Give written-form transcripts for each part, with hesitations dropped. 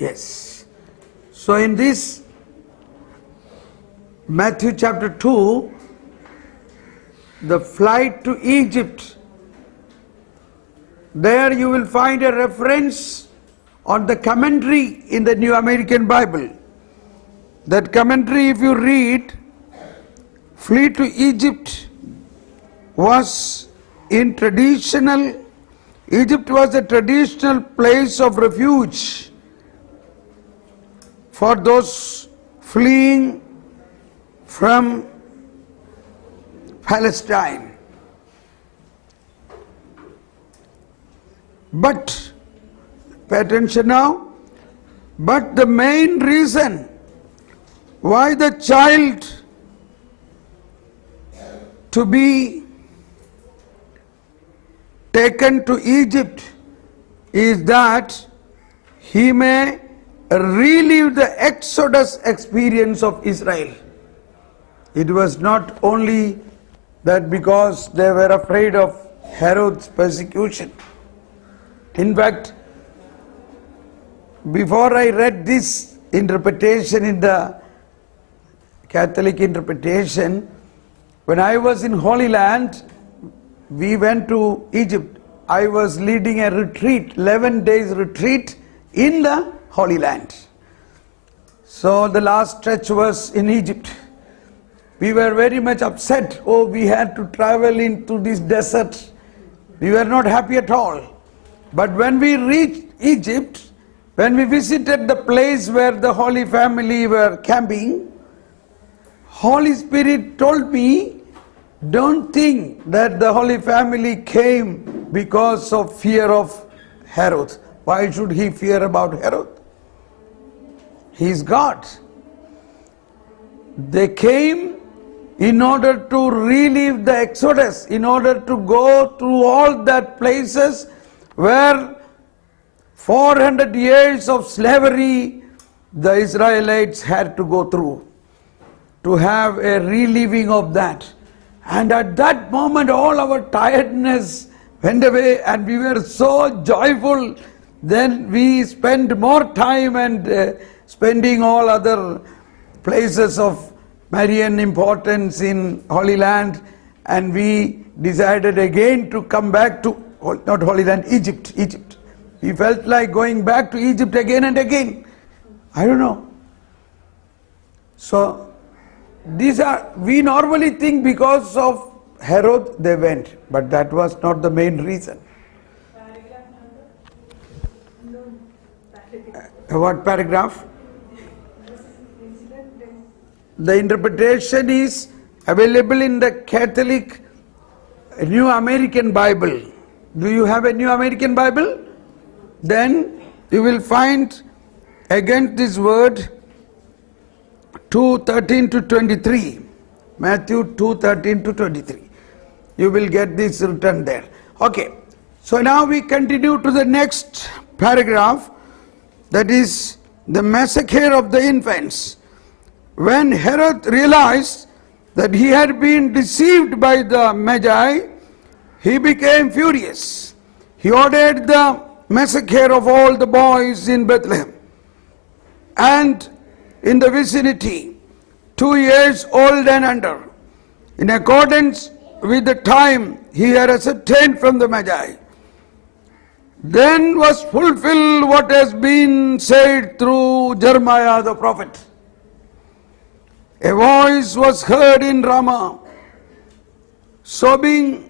Yes. So in this Matthew chapter 2, the flight to Egypt, there you will find a reference on the commentary in the New American Bible. That commentary, if you read, flee to Egypt was in traditional, Egypt was a traditional place of refuge for those fleeing from Palestine. But, pay attention now, but the main reason why the child to be taken to Egypt is that he may relive the Exodus experience of Israel. It was not only that because they were afraid of Herod's persecution. In fact, before I read this interpretation in the Catholic interpretation, when I was in Holy Land, we went to Egypt. I was leading a retreat, 11 days retreat in the Holy Land. So the last stretch was in Egypt. We were very much upset. Oh, we had to travel into this desert. We were not happy at all. But when we reached Egypt, when we visited the place where the Holy Family were camping, Holy Spirit told me, don't think that the Holy Family came because of fear of Herod. Why should he fear about Herod? He is God. They came in order to relive the Exodus, in order to go through all that places where 400 years of slavery the Israelites had to go through, to have a reliving of that. And at that moment all our tiredness went away and we were so joyful. Then we spent more time and spending all other places of Marian importance in Holy Land, and we decided again to come back to, not Holy Land, Egypt. We felt like going back to Egypt again and again. I don't know. So these are, we normally think because of Herod they went, but that was not the main reason. What paragraph? The interpretation is available in the Catholic New American Bible. Do you have a New American Bible? Then you will find against this word 2:13 to 23. Matthew 2:13 to 23. You will get this written there. Okay. So now we continue to the next paragraph, that is the massacre of the infants. When Herod realized that he had been deceived by the Magi, he became furious. He ordered the massacre of all the boys in Bethlehem and in the vicinity, 2 years old and under, in accordance with the time he had ascertained from the Magi. Then was fulfilled what has been said through Jeremiah the prophet. A voice was heard in Ramah, sobbing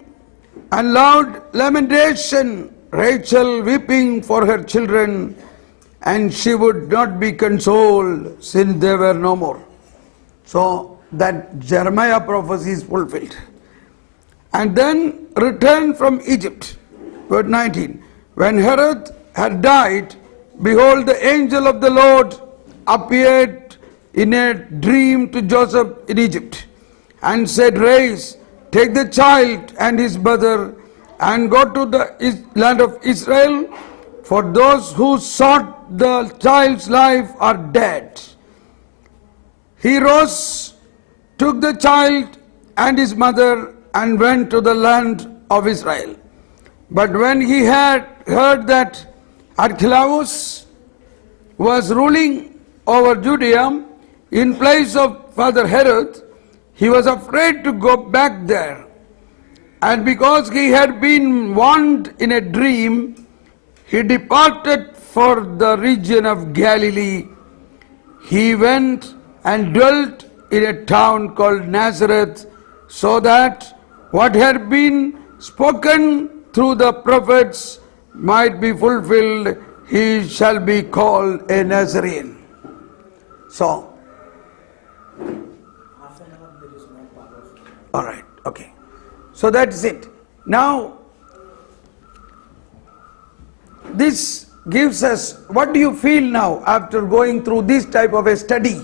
and loud lamentation, Rachel weeping for her children, and she would not be consoled since they were no more. So that Jeremiah prophecy is fulfilled. And then returned from Egypt. Verse 19. When Herod had died, behold, the angel of the Lord appeared in a dream to Joseph in Egypt, and said, Rise, take the child and his mother, and go to the land of Israel, for those who sought the child's life are dead. He rose, took the child and his mother, and went to the land of Israel. But when he had heard that Archelaus was ruling over Judea in place of Father Herod, he was afraid to go back there. And because he had been warned in a dream, he departed for the region of Galilee. He went and dwelt in a town called Nazareth, so that what had been spoken through the prophets might be fulfilled, he shall be called a Nazarene. So, all right, okay. So that's it. Now, this gives us, what do you feel now after going through this type of a study?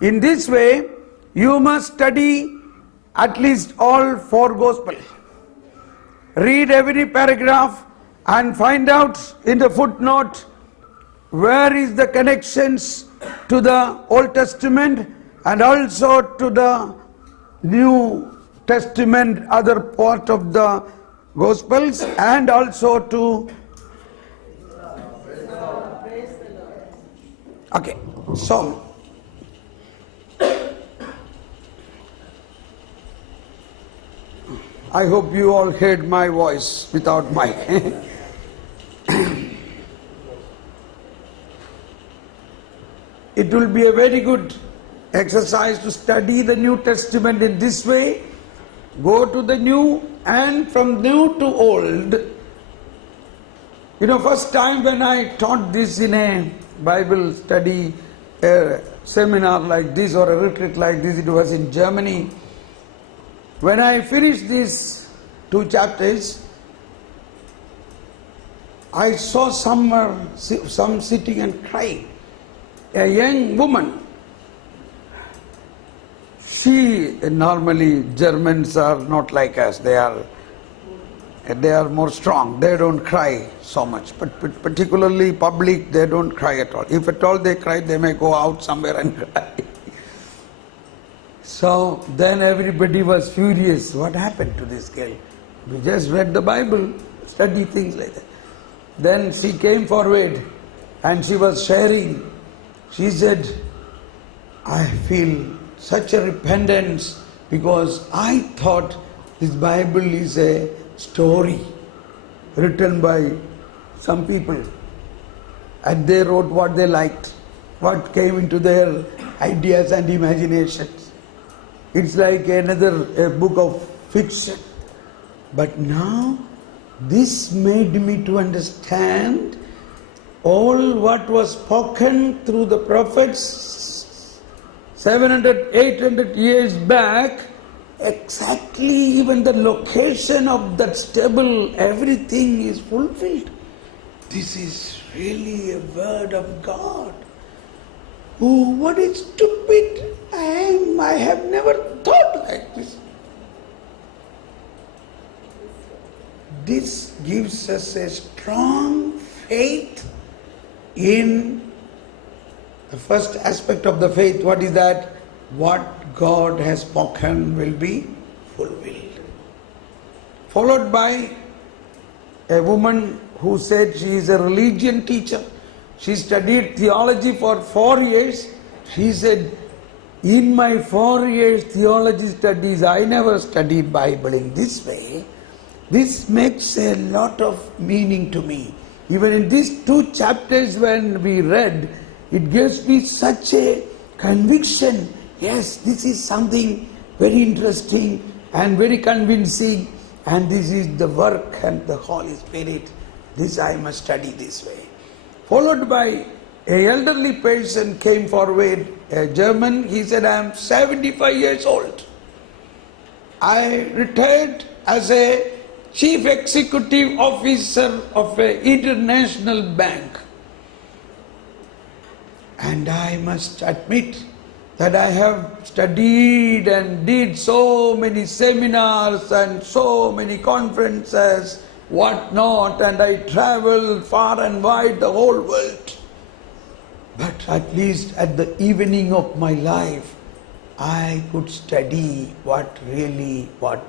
In this way, you must study at least all 4 Gospels. Read every paragraph and find out in the footnote where is the connections to the Old Testament and also to the New Testament, other part of the Gospels, and also to... Okay, so I hope you all heard my voice without mic. It will be a very good exercise to study the New Testament in this way. Go to the New and from New to Old. You know, first time when I taught this in a Bible study seminar like this or a retreat like this, it was in Germany. When I finished these 2 chapters, I saw some sitting and crying. A young woman. Normally Germans are not like us. They are more strong. They don't cry so much. But particularly public, they don't cry at all. If at all they cry, they may go out somewhere and cry. So then everybody was furious. What happened to this girl? We just read the Bible, study things like that. Then she came forward and she was sharing. She said, I feel such a repentance because I thought this Bible is a story written by some people and they wrote what they liked, what came into their ideas and imaginations. It's like a book of fiction. But now this made me to understand all what was spoken through the prophets 700, 800 years back, exactly even the location of that stable, everything is fulfilled. This is really a word of God. Oh, what is stupid I am. I have never thought like this. This gives us a strong faith in the first aspect of the faith. What is that? What God has spoken will be fulfilled. Followed by a woman who said she is a religion teacher. She studied theology for 4 years. She said, in my 4 years theology studies, I never studied Bible in this way. This makes a lot of meaning to me. Even in these 2 chapters when we read, it gives me such a conviction. Yes, this is something very interesting and very convincing, and this is the work and the Holy Spirit. This I must study this way. Followed by an elderly person came forward, a German. He said, I am 75 years old. I retired as a chief executive officer of an international bank. And I must admit that I have studied and did so many seminars and so many conferences, what not, and I traveled far and wide the whole world. But at least at the evening of my life, I could study what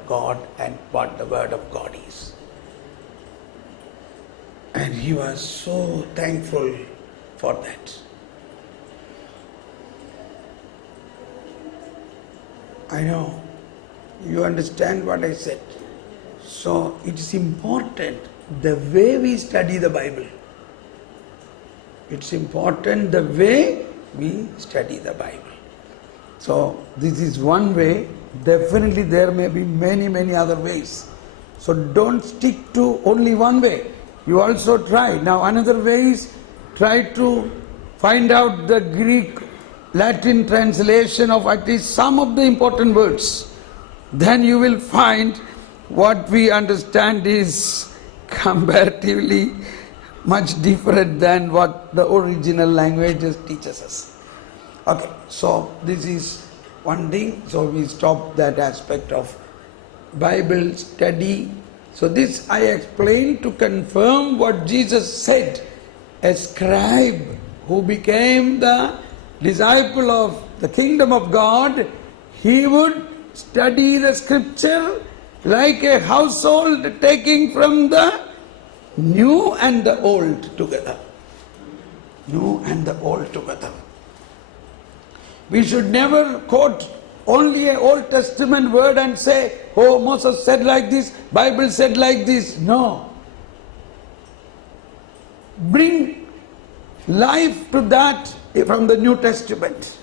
God and what the Word of God is. And he was so thankful for that. I know. You understand what I said. So it is important the way we study the Bible. It's important the way we study the Bible. So this is one way. Definitely there may be many other ways. So don't stick to only one way. You also try. Now another way is try to find out the Greek, Latin translation of at least some of the important words. Then you will find what we understand is comparatively much different than what the original languages teaches us. Okay, so this is one thing. So we stop that aspect of Bible study. So this I explained to confirm what Jesus said. A scribe who became the disciple of the kingdom of God, he would study the scripture like a household, taking from the new and the old together. New and the old together. We should never quote only an Old Testament word and say, oh, Moses said like this, Bible said like this. No. Bring life to that from the New Testament.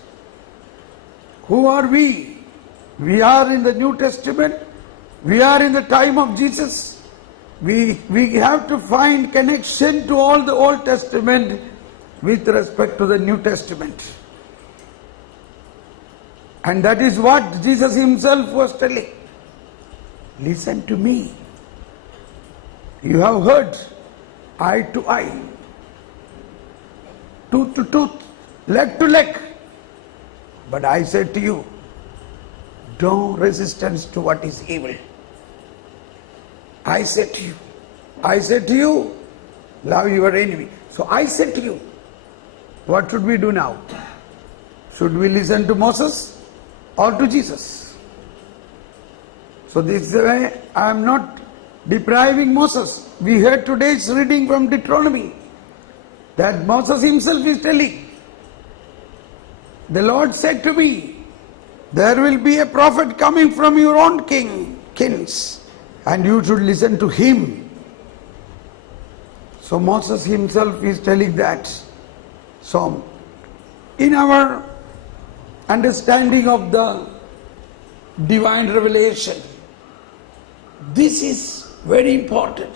Who are we? We are in the New Testament. We are in the time of Jesus. We have to find connection to all the Old Testament with respect to the New Testament. And that is what Jesus himself was telling. Listen to me. You have heard eye to eye, tooth to tooth, leg to leg. But I said to you, no resistance to what is evil. I said to you, love your enemy. So I said to you, what should we do now? Should we listen to Moses or to Jesus? So this is the way I am not depriving Moses. We heard today's reading from Deuteronomy that Moses himself is telling, the Lord said to me, there will be a prophet coming from your own kings, and you should listen to him. So Moses himself is telling that. So in our understanding of the divine revelation, this is very important,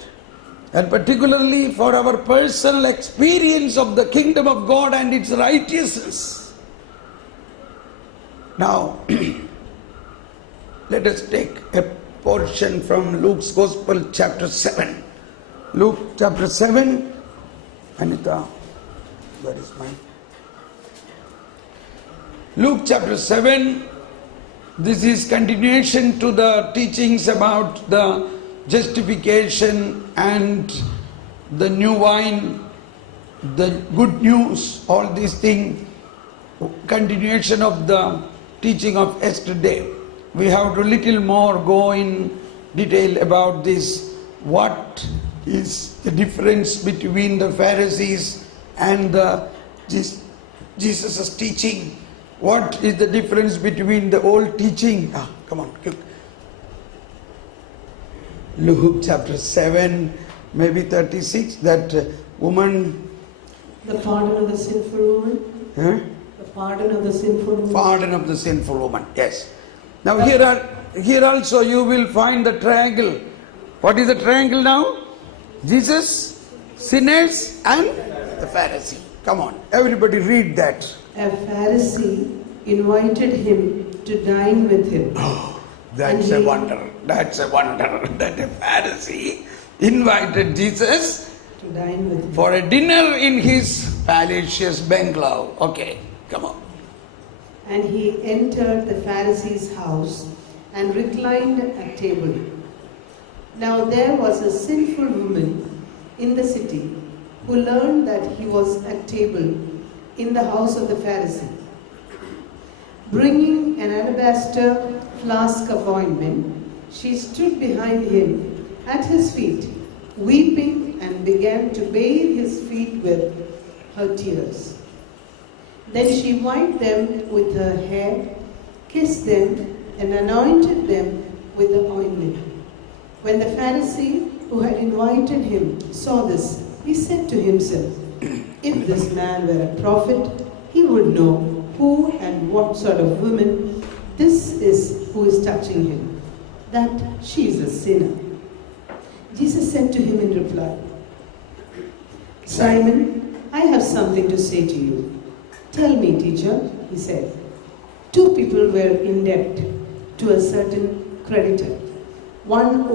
and particularly for our personal experience of the kingdom of God and its righteousness. Now, let us take a portion from Luke's Gospel, chapter 7. Luke chapter 7. Anita, where is mine? Luke chapter 7. This is continuation to the teachings about the justification and the new wine, the good news, all these things. Continuation of the teaching of yesterday. We have to little more go in detail about this. What is the difference between the Pharisees and Jesus' teaching? What is the difference between the old teaching? Come on, quick. Luke chapter 7, maybe 36, that woman. The pardon of the sinful woman? Huh? Pardon of the sinful woman. Pardon of the sinful woman, yes. Now here also you will find the triangle. What is the triangle now? Jesus, sinners and the Pharisee. Come on, everybody read that. A Pharisee invited him to dine with him. Oh, that's a wonder. That's a wonder that a Pharisee invited Jesus to dine with him for a dinner in his palacious bungalow. Okay. Come on. And he entered the Pharisee's house and reclined at table. Now there was a sinful woman in the city who learned that he was at table in the house of the Pharisee. Bringing an alabaster flask of ointment, she stood behind him at his feet, weeping, and began to bathe his feet with her tears. Then she wiped them with her hair, kissed them, and anointed them with the ointment. When the Pharisee who had invited him saw this, he said to himself, if this man were a prophet, he would know who and what sort of woman this is who is touching him, that she is a sinner. Jesus said to him in reply, Simon, I have something to say to you. Tell me, teacher, he said. 2 people were in debt to a certain creditor. One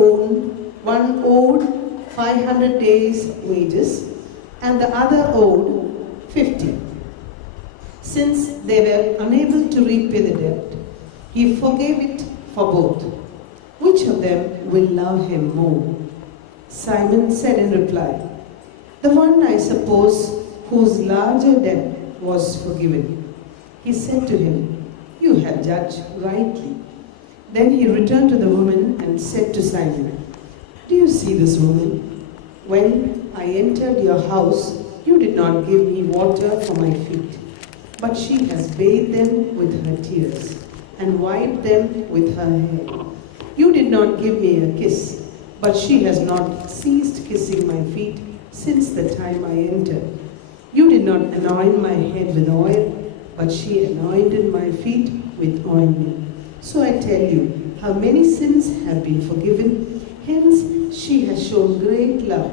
owed 500 days' wages, and the other owed 50. Since they were unable to repay the debt, he forgave it for both. Which of them will love him more? Simon said in reply, the one, I suppose, whose larger debt was forgiven. He said to him, you have judged rightly. Then he returned to the woman and said to Simon, do you see this woman? When I entered your house, you did not give me water for my feet, but she has bathed them with her tears and wiped them with her hair. You did not give me a kiss, but she has not ceased kissing my feet since the time I entered. You did not anoint my head with oil, but she anointed my feet with ointment. So I tell you, her many sins have been forgiven, hence she has shown great love.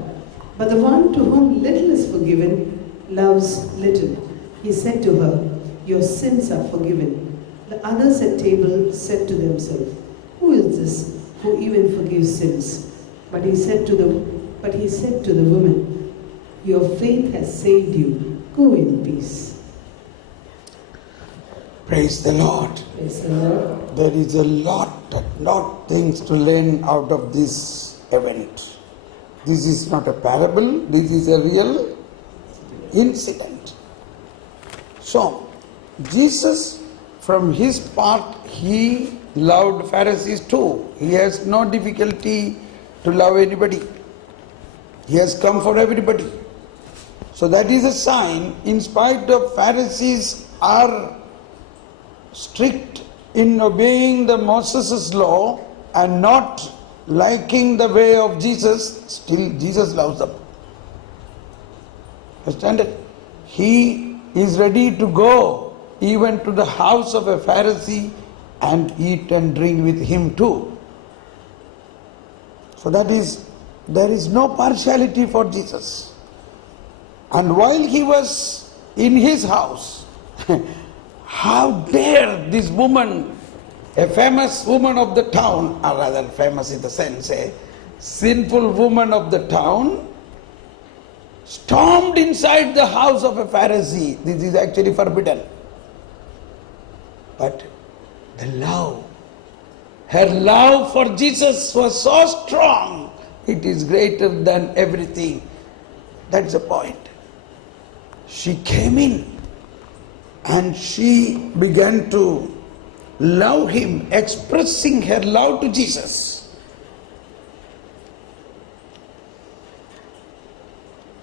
But the one to whom little is forgiven loves little. He said to her, your sins are forgiven. The others at table said to themselves, who is this who even forgives sins? But he said to the woman, your faith has saved you. Go in peace. Praise the Lord. Praise the Lord. There is a lot things to learn out of this event. This is not a parable, this is a real incident. So, Jesus, from his part, he loved Pharisees too. He has no difficulty to love anybody. He has come for everybody. So that is a sign, in spite of Pharisees are strict in obeying the Moses' law and not liking the way of Jesus, still Jesus loves them. Understand it? He is ready to go even to the house of a Pharisee and eat and drink with him too. So there is no partiality for Jesus. And while he was in his house, how dare this woman, a famous woman of the town, or rather famous in the sense, a sinful woman of the town, stormed inside the house of a Pharisee. This is actually forbidden. But her love for Jesus was so strong, it is greater than everything. That's the point. She came in and she began to love him, expressing her love to Jesus.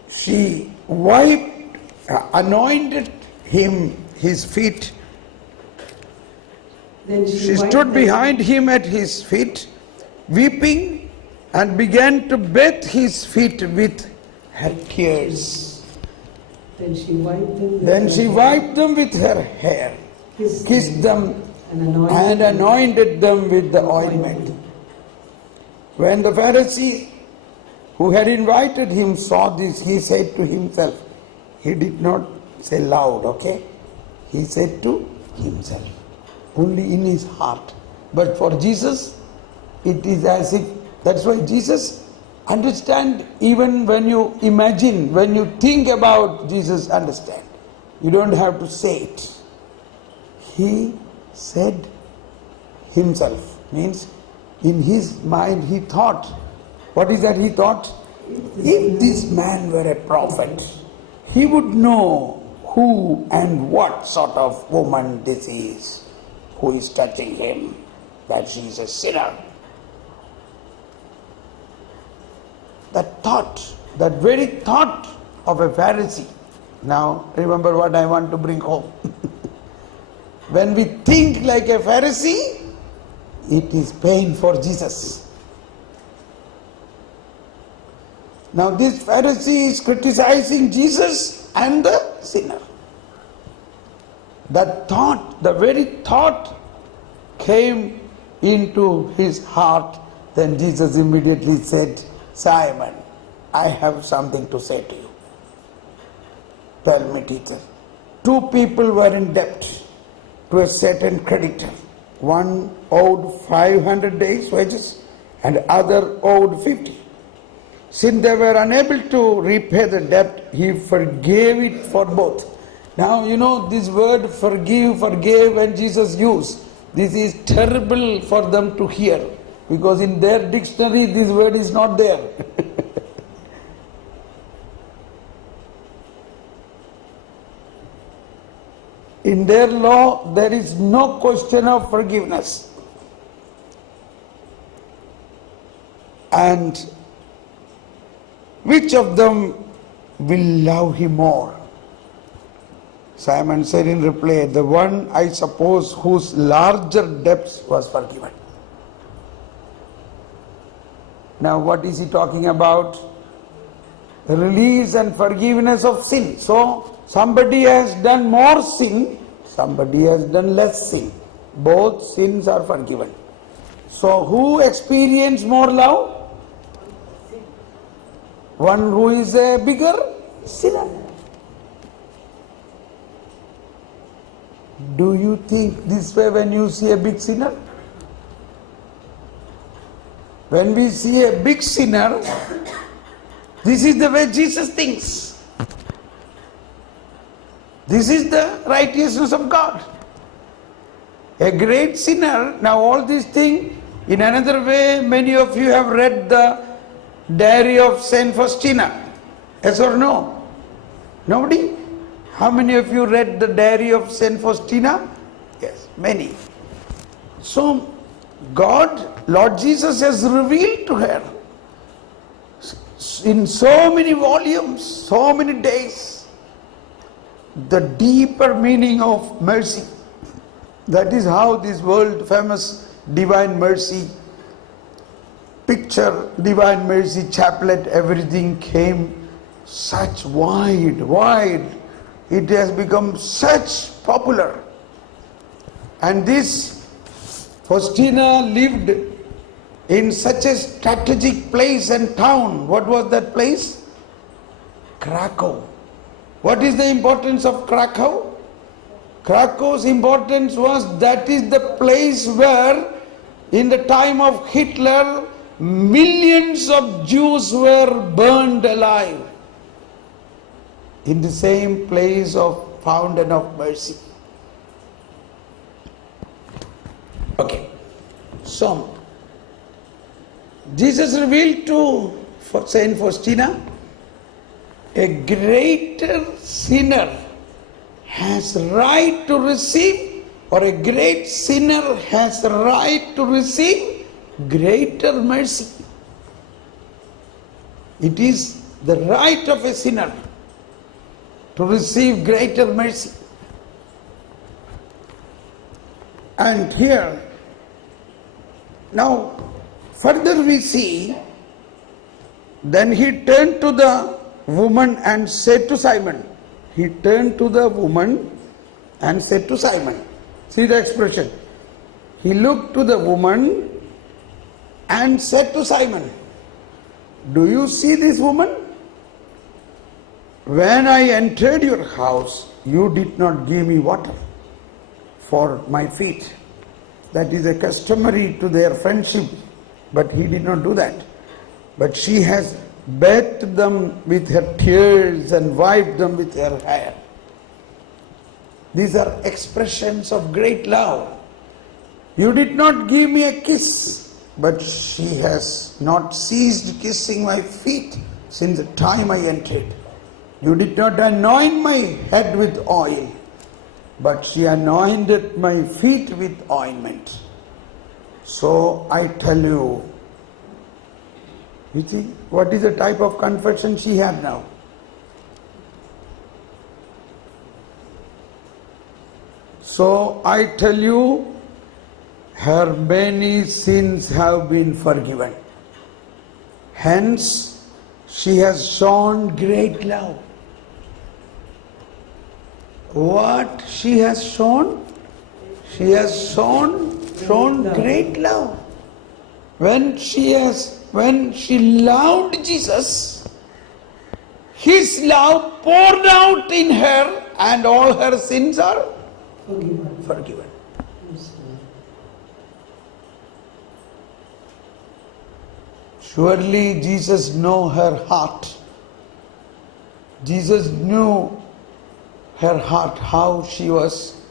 She anointed him, his feet. Then She stood behind him at his feet, weeping, and began to bathe his feet with her tears. Then she wiped them with her hair, kissed them, and anointed them with the ointment. When the Pharisee who had invited him saw this, he said to himself, he did not say loud, okay? He said to himself, only in his heart. But for Jesus, it is as if, that's why Jesus understand, even when you imagine, when you think about Jesus, understand. You don't have to say it. He said himself, means in his mind he thought. What is that he thought? If this man were a prophet, he would know who and what sort of woman this is who is touching him, that she is a sinner. That thought, that very thought of a Pharisee. Now, remember what I want to bring home. When we think like a Pharisee, It is pain for Jesus. Now this Pharisee is criticizing Jesus and the sinner. That thought, the very thought came into his heart. Then Jesus immediately said, Simon, I have something to say to you. Tell me, teacher. Two people were in debt to a certain creditor. One owed 500 days' wages and other owed 50. Since they were unable to repay the debt, he forgave it for both. Now, you know, this word forgive, forgave, when Jesus used, this is terrible for them to hear, because in their dictionary this word is not there. In their law, there is no question of forgiveness. And which of them will love him more? Simon said in reply, the one, I suppose, whose larger debts was forgiven. Now what is he talking about? Release and forgiveness of sin. So somebody has done more sin, somebody has done less sin. Both sins are forgiven. So who experienced more love? One who is a bigger sinner. Do you think this way when you see a big sinner? When we see a big sinner, this is the way Jesus thinks. This is the righteousness of God. A great sinner, now all these things, in another way, many of you have read the Diary of Saint Faustina. Yes or no? Nobody? How many of you read the Diary of Saint Faustina? Yes, many. So, God, Lord Jesus has revealed to her in so many volumes, so many days, the deeper meaning of mercy. That is how this world famous Divine Mercy picture, Divine Mercy chaplet, everything came such wide. It has become such popular. And this Faustina lived in such a strategic place and town. What was that place? Krakow. What is the importance of Krakow? Krakow's importance was that is the place where in the time of Hitler millions of Jews were burned alive. In the same place of fountain of mercy. Okay. So, Jesus revealed to Saint Faustina, a greater sinner has right to receive, or a great sinner has right to receive greater mercy. It is the right of a sinner to receive greater mercy. And here, now further we see, then he turned to the woman and said to Simon. He turned to the woman and said to Simon. See the expression. He looked to the woman and said to Simon, do you see this woman? When I entered your house, you did not give me water for my feet. That is a customary to their friendship, but he did not do that. But she has bathed them with her tears and wiped them with her hair. These are expressions of great love. You did not give me a kiss, but she has not ceased kissing my feet since the time I entered. You did not anoint my head with oil, but she anointed my feet with ointment. So I tell you, see, what is the type of confession she had now? So I tell you, her many sins have been forgiven. Hence, she has shown great love. What she has shown? She has shown great love. When she loved Jesus, His love poured out in her and all her sins are forgiven. Yes, Lord. Surely Jesus knew her heart. Jesus knew her heart, how she was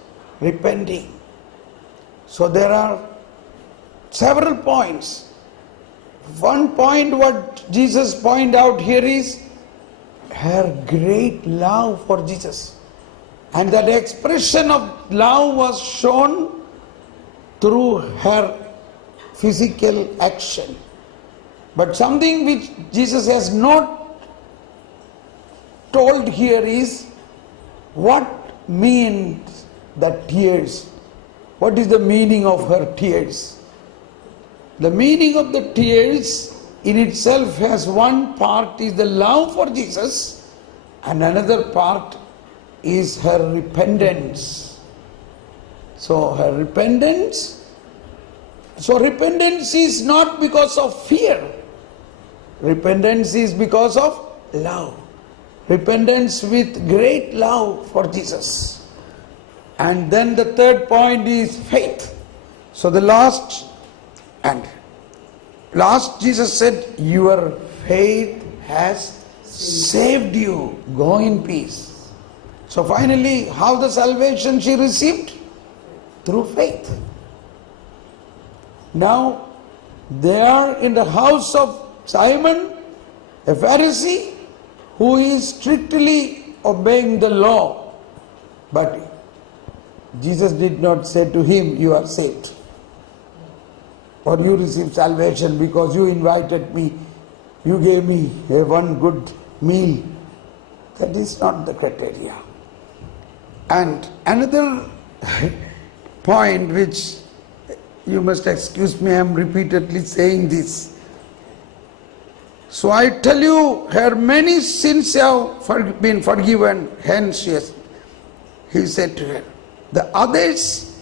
repenting. So there are several points. One point what Jesus pointed out here is her great love for Jesus. And that expression of love was shown through her physical action. But something which Jesus has not told here is what means the tears. What is the meaning of her tears? The meaning of the tears in itself has one part is the love for Jesus and another part is her repentance. So her repentance, repentance is not because of fear. Repentance is because of love. Repentance with great love for Jesus. And then the third point is faith. So the last Jesus said, your faith has saved you. Go in peace. So finally, how the salvation she received? Through faith. Now, they are in the house of Simon, a Pharisee, who is strictly obeying the law. But Jesus did not say to him, you are saved. Or you received salvation because you invited me, you gave me one good meal. That is not the criteria. And another point which you must excuse me, I am repeatedly saying this. So I tell you, her many sins have been forgiven. Hence, he said to her, the others.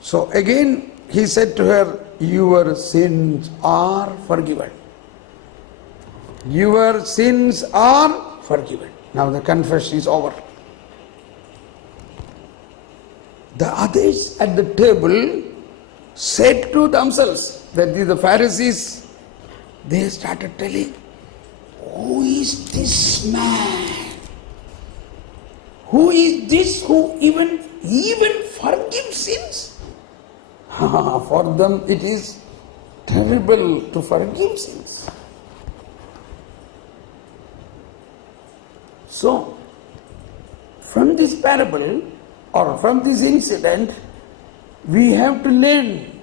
So again, he said to her, your sins are forgiven. Your sins are forgiven. Now the confession is over. The others at the table said to themselves, that is the Pharisees, they started telling, who is this man? Who is this who even forgives sins? For them it is terrible to forgive sins. So, from this parable or from this incident, we have to learn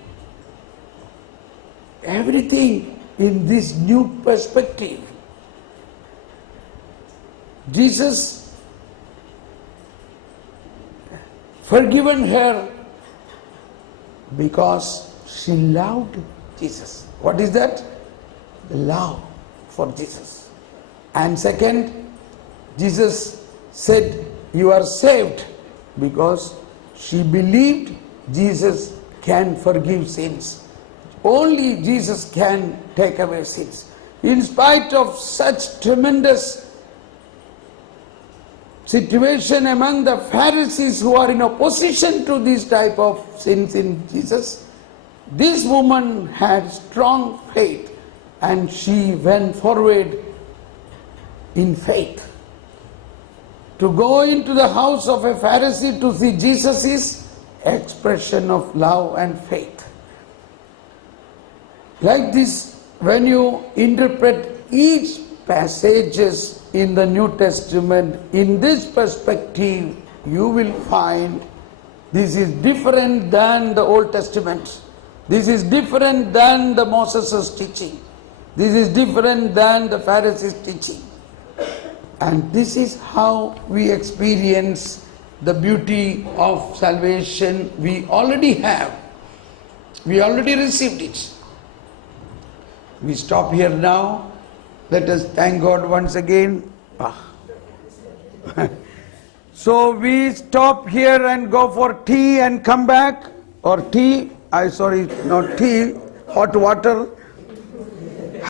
everything in this new perspective. Jesus forgiven her because she loved Jesus. What is that? The love for Jesus. And second, Jesus said, you are saved because she believed Jesus can forgive sins. Only Jesus can take away sins. In spite of such tremendous situation among the Pharisees who are in opposition to this type of sins in Jesus, this woman had strong faith and she went forward in faith. To go into the house of a Pharisee to see Jesus is expression of love and faith. Like this, when you interpret each passages in the New Testament in this perspective, you will find this is different than the Old Testament. This is different than the Moses' teaching. This is different than the Pharisees' teaching. And this is how we experience the beauty of salvation we already have. We already received it. We stop here now. Let us thank God once again. So we stop here and go for tea and come back, or tea, not tea, hot water.